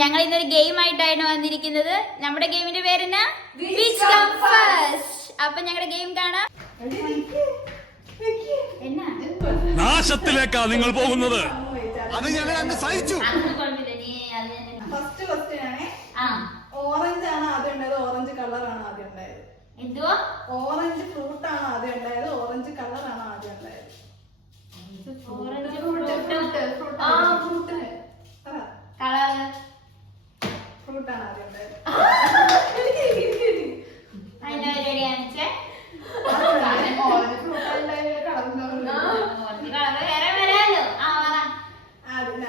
ഞങ്ങൾ ഇന്നൊരു ഗെയിം ആയിട്ടാണ് വന്നിരിക്കുന്നത്. നമ്മുടെ ഗെയിമിന്റെ പേരെന്നാ? അപ്പൊ ഞങ്ങളുടെ ഗെയിം കാണാം. നാശത്തിലേക്കാ നിങ്ങൾ പോകുന്നത്. അത് ഞങ്ങൾ അങ്ങ് സഹിച്ചു. ഫസ്റ്റ് ക്വസ്റ്റ്യൻ ആണ്. ഓറഞ്ച് ആണ് ആദ്യം ഉണ്ടായത്, ഓറഞ്ച് കളർ ആണ് ആദ്യം ഉണ്ടായത്. എന്തോ? ഓറഞ്ച് ഫ്രൂട്ട് ആണ് ആദ്യം ഉണ്ടായത്, ഓറഞ്ച് കളർ ആണ് ആദ്യം ഉണ്ടായത്. ഫ്രൂട്ട് ആണ് ആദ്യം ഉണ്ടായത്.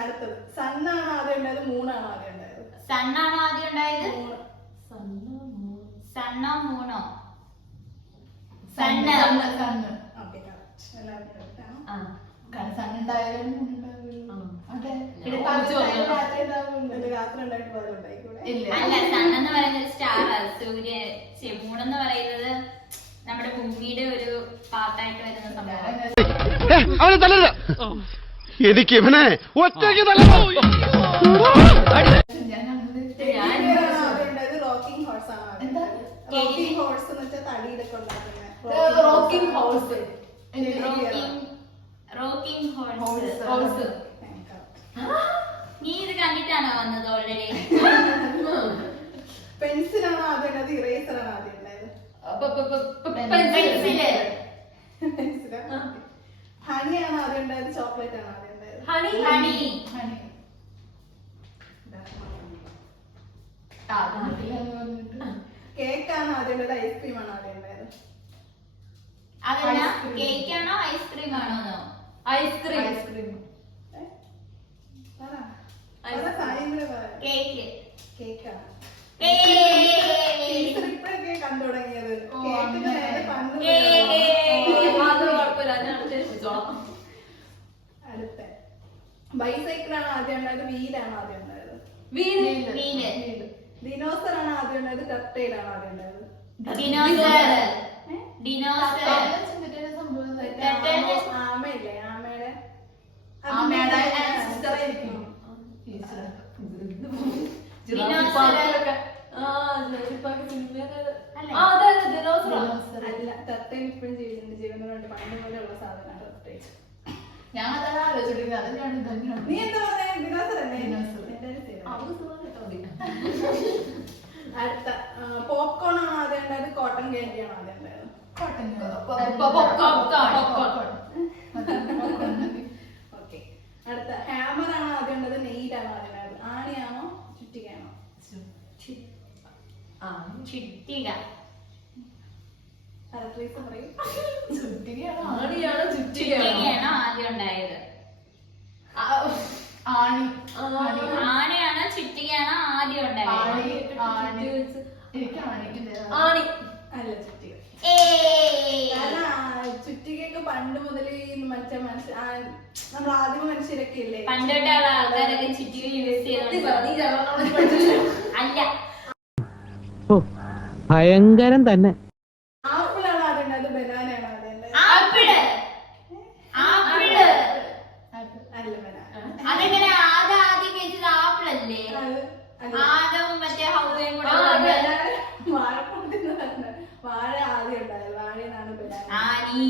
അടുത്തത് സണ്ണാണ് ആദ്യം ഉണ്ടായത്, മൂണാണ് ആദ്യം ഉണ്ടായത്. സണ്ണാണോ ആദ്യം ഉണ്ടായത്? സണ്ണോ മൂണോ? സണ്ണ്. ഓക്കെ, എല്ലാവരും രാത്രി ഉണ്ടായിട്ട് പകലുണ്ടായിക്കൂടെ? അല്ല, സണ്ണെന്ന് പറയുന്നത് സ്റ്റാർ, സൂര്യ. മൂണെന്ന് പറയുന്നത് നമ്മുടെ ഭൂമിയുടെ ഒരു പാർട്ടായിട്ട് വരുന്ന സംഭവം. എനിക്ക് ഇവനെ ഒറ്റയ്ക്ക് റോക്കിംഗ് ഹോഴ്സ് ആണ്. റോക്കിംഗ് ഹോഴ്സ് എന്ന് വെച്ചാൽ തടിയിലൊക്കെ ഉണ്ടാക്കുന്നത്. Rocking horse. നീ ഇത് കണ്ടിട്ടാണോ വന്നത് ഓൾറെഡി? പെൻസിലാണ് ആദ്യം ഉണ്ടായത്, ഇറേസർ ആണ് ആദ്യം ഉണ്ടായത്. ഹണിയാണ് ആദ്യം ഉണ്ടായത്, ചോക്ലേറ്റ് ആണ് ആദ്യം ഉണ്ടായത്. കേക്കാണ് ആദ്യം ഉണ്ടായത്, ഐസ്ക്രീം ആണ് ആദ്യം ഉണ്ടായത്. അതല്ല, കേക്കാണോ ഐസ്ക്രീം ആണോ? ഐസ്ക്രീം. കേക്ക്. കേക്കാണ് കേക്ക്. ഇപ്പോഴൊക്കെ കണ്ടു തുടങ്ങിയത്. അടുത്ത ബൈസൈക്കിൾ ആണ് ആദ്യം ഉണ്ടായത്, വീലാണ് ആദ്യം ഉണ്ടായത്. ദിനോസർ ആണ് ആദ്യം ഉണ്ടായത്, ടർട്ടൈൽ ആണ് ആദ്യം ഉണ്ടായത്. ആമയില്ലേ, ആമയുടെ അല്ല, ടർട്ടൈൽ ഇപ്പോഴും ജീവിക്കുന്നുണ്ട്. ജീവനുണ്ട്, പണ്ട് പോലെ ഉള്ള സാധനമാണ് ടർട്ടൈൽ. നീ എന്താ പറഞ്ഞ? ദിനോസർ അല്ലേ? അടുത്ത പോപ്കോൺ ആണ് ആദ്യം ഉണ്ടായത്, കോട്ടൺ കാൻഡി ആണ് ആദ്യം ഉണ്ടായത്. ഓക്കെ, അടുത്ത ഹാമർ ആണ് ആദ്യം ഉണ്ടായത്, നെയിലാണ് ആദ്യം ഉണ്ടായത്. ആണിയാണോ ചുറ്റികയാണോ? ചുറ്റിക. ചുറ്റികയാണോ ആദ്യം ഉണ്ടായത്? ആനയാണോ ചുറ്റികയാണോ ആദ്യം ഉണ്ടായത്? അല്ല, ചുറ്റിക. ചുറ്റികയൊക്കെ പണ്ട് മുതൽ മറ്റേ നമ്മൾ ആദ്യമ മനുഷ്യരൊക്കെ ഇല്ലേ, പണ്ടോട്ടുള്ള ആൾക്കാരൊക്കെ ചുറ്റിക യൂസ് ചെയ്തോണ്ട്. അല്ല, ഭയങ്കരം തന്നെ. ആപ്പിളാണ് ആദ്യം ഉണ്ടായത്, ബനാനയാണ് ആദ്യം ഉണ്ടായത്. അല്ല, ബനാന. അതെങ്ങനെ? ആദ്യം കഴിച്ചത് ആപ്പിൾ അല്ലേ? ആദവും മറ്റേ ഹൗവയും കൂടെ വാഴ ആദ്യം ഉണ്ടായത്, വാഴയാണ് ബനാന. ആനി.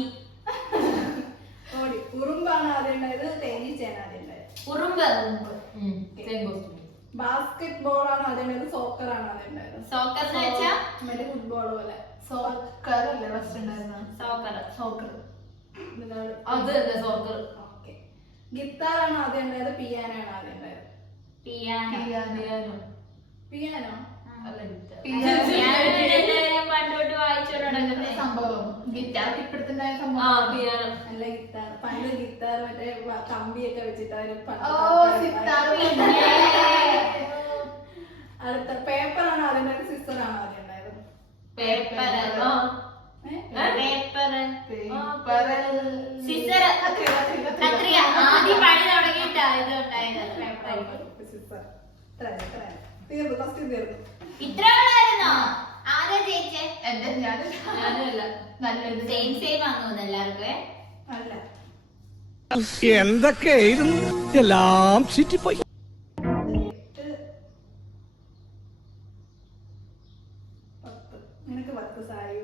ഓടി. ഉറുമ്പാണ് ആദ്യം ഉണ്ടായത്, തേനീച്ചയാണ് ആദ്യം ഉണ്ടായത്. ഉറുമ്പ്. ബാസ്കറ്റ് ബോൾ ആണ് ആദ്യം ഉണ്ടായത്, സോക്കർ ആണ് ആദ്യം ഉണ്ടായത്. സോക്കർ എന്ന് വെച്ചാ മറ്റേ ഫുട്ബോൾ പോലെ. സോക്കർ. ഓക്കെ. ഗിത്താർ ആണ് ആദ്യം ഉണ്ടായത്, പിയാനോ ആണ് ആദ്യം ഉണ്ടായത്. പിയാനോ പണ്ടോട്ട് വായിച്ചോണ്ട് സംഭവം ഗിറ്റാർ ഇപ്പഴത്തുണ്ടായ സംഭവം. അല്ല, ഗിത്താർ. പണ്ട് ഗിത്താർ മറ്റേ കമ്പിയൊക്കെ വെച്ചിട്ട് അവര് അടുത്ത പേപ്പർ ആണ് ആദ്യം ഉണ്ടായത്, സിസ്റ്റർ ആണ് ആദ്യം ഉണ്ടായത്. ആദ്യം പണി തുടങ്ങിയിട്ടാ ഇത് ഉണ്ടായത്. തീർന്നു, ഫസ്റ്റ് തീർന്നു. ഇത്ര ആയിരുന്നോ ആദ്യം ജയിച്ചേ? നല്ലത് സെയിം ആണെന്ന് എല്ലാവർക്കും. അല്ല, എന്തൊക്കെയായിരുന്നു എല്ലാം ചുറ്റിപ്പോയി. നിനക്ക് 10 സായി